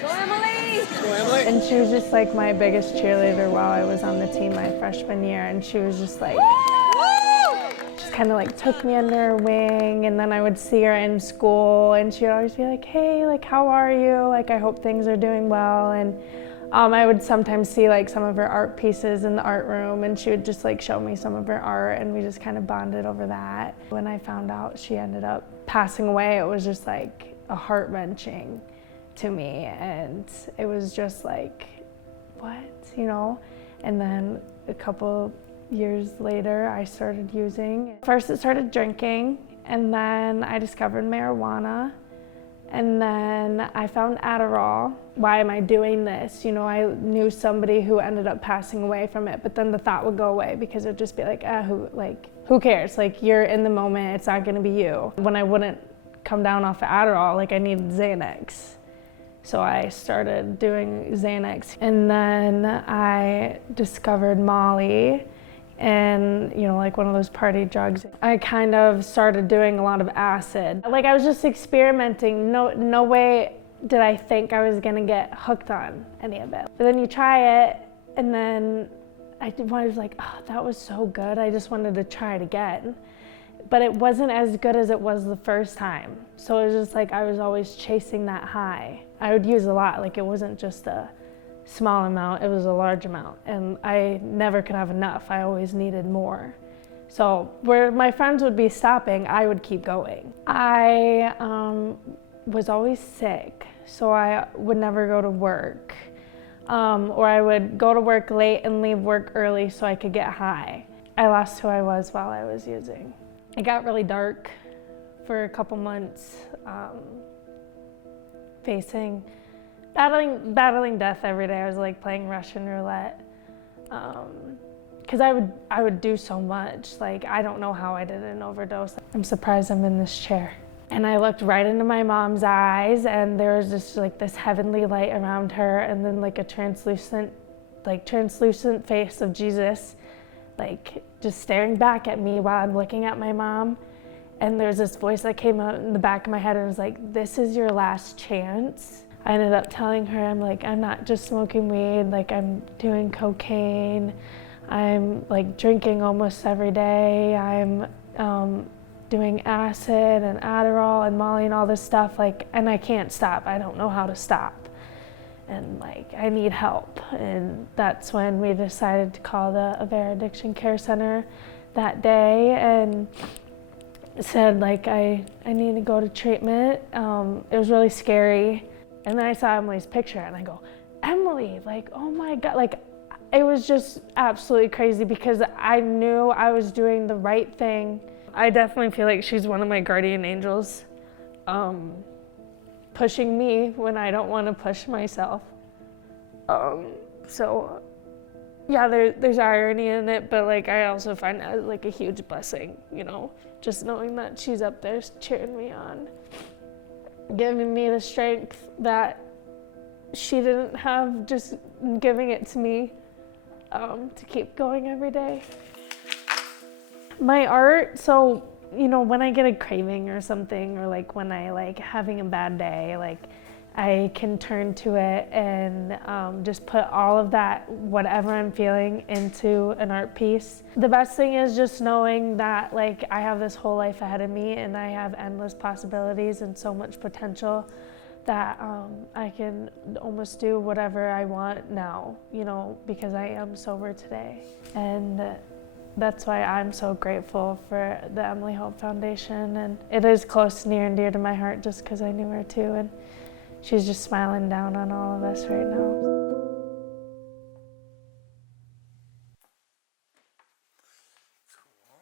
Go Emily! Go Emily! And she was just like my biggest cheerleader while I was on the team my freshman year, and she was just like, just kind of like took me under her wing, and then I would see her in school and she'd always be like, hey, like how are you? Like I hope things are doing well. And I would sometimes see like some of her art pieces in the art room, and she would just like show me some of her art, and we just kind of bonded over that. When I found out she ended up passing away, it was just like a heart-wrenching to me, and it was just like, what, you know? And then a couple years later, I started using. First it started drinking, and then I discovered marijuana, and then I found Adderall. Why am I doing this? You know, I knew somebody who ended up passing away from it, but then the thought would go away because it'd just be like, who cares? Like, you're in the moment, it's not gonna be you. When I wouldn't come down off of Adderall, like I needed Xanax. So I started doing Xanax, and then I discovered Molly, and you know, like one of those party drugs. I kind of started doing a lot of acid. Like I was just experimenting. No way did I think I was gonna get hooked on any of it. But then you try it, and then I was like, oh, that was so good. I just wanted to try it again. But it wasn't as good as it was the first time. So it was just like I was always chasing that high. I would use a lot, like it wasn't just a small amount, it was a large amount. And I never could have enough, I always needed more. So where my friends would be stopping, I would keep going. I was always sick, so I would never go to work. Or I would go to work late and leave work early so I could get high. I lost who I was while I was using. It got really dark for a couple months, battling death every day. I was like playing Russian roulette, because I would do so much. Like, I don't know how I did an overdose. I'm surprised I'm in this chair. And I looked right into my mom's eyes, and there was just like this heavenly light around her, and then like a translucent face of Jesus, like just staring back at me while I'm looking at my mom. And there's this voice that came out in the back of my head and was like, this is your last chance. I ended up telling her, I'm like, I'm not just smoking weed, like I'm doing cocaine, I'm like drinking almost every day, I'm doing acid and Adderall and Molly and all this stuff, like, and I can't stop, I don't know how to stop. And like, I need help. And that's when we decided to call the Avera Addiction Care Center that day, and said like, I need to go to treatment. It was really scary. And then I saw Emily's picture and I go, Emily, like, oh my God. Like, it was just absolutely crazy because I knew I was doing the right thing. I definitely feel like she's one of my guardian angels, pushing me when I don't want to push myself. So yeah, there's irony in it, but like I also find that like a huge blessing, you know, just knowing that she's up there cheering me on, giving me the strength that she didn't have, just giving it to me, to keep going every day. My art, so, you know, when I get a craving or something, or like when I like having a bad day, like I can turn to it and just put all of that, whatever I'm feeling, into an art piece. The best thing is just knowing that like I have this whole life ahead of me and I have endless possibilities and so much potential that I can almost do whatever I want now, you know, because I am sober today. And that's why I'm so grateful for the Emily Hope Foundation, and it is close, near and dear to my heart just because I knew her too, and she's just smiling down on all of us right now.